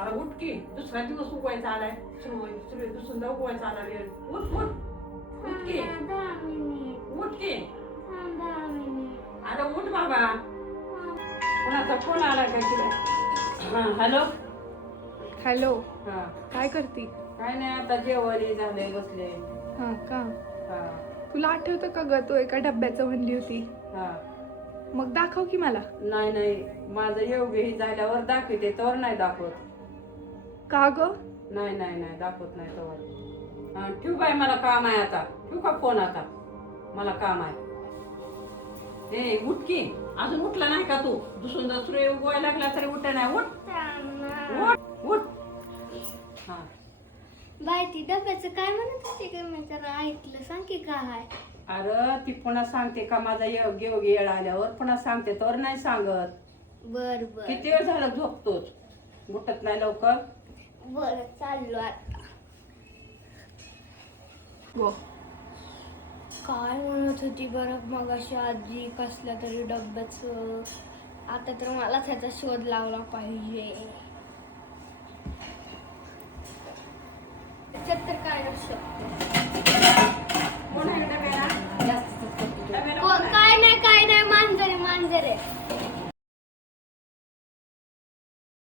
अरे उठ की, दुसरा दिवस उगवायचा आलाय. दुसरा उगवायचा आला रे. उठ उठ उठ की, उठ की. अरे उठ बाबा. कोणाचा फोन आला काय तुला? हॅलो. हॅलो. हा काय करती? काय नाही, आता जेवण झाले, बसले. हा का? हा तुला आठवतं का ग, तू एका डब्याचं म्हणली होती? हा. मग दाखव की मला. नाही नाही, माझं योग्य ही झाल्यावर दाखवते, तर नाही दाखवत. का ग? नाही नाही नाही, दाखवत नाही तर. ठेवू बाय, मला काम आहे आता. ठेवू का फोन आता? मला काम आहे. ए उठ की, अजून उठला नाही का तू? दुसरा सूर्य उगवायला लागला तरी उठ नाही. उठ उठ उठ. हा. बाय ती डब्याचं काय म्हणत होती का, मी जरा ऐकलं, सांग की काय आहे. अरे ती पुन्हा सांगते का, माझा योग्य वेळ आल्यावर पुन्हा सांगते, तर नाही सांगत. बर बर किती वेळ झाला झोपतोच, उठत नाही लवकर. बर, चाललो आता. काय म्हणत होती बरं मग अशी आजी, कसल्या तरी डब्याचं. आता तर मला त्याचा शोध लावला पाहिजे. त्याच्यात तर काय असं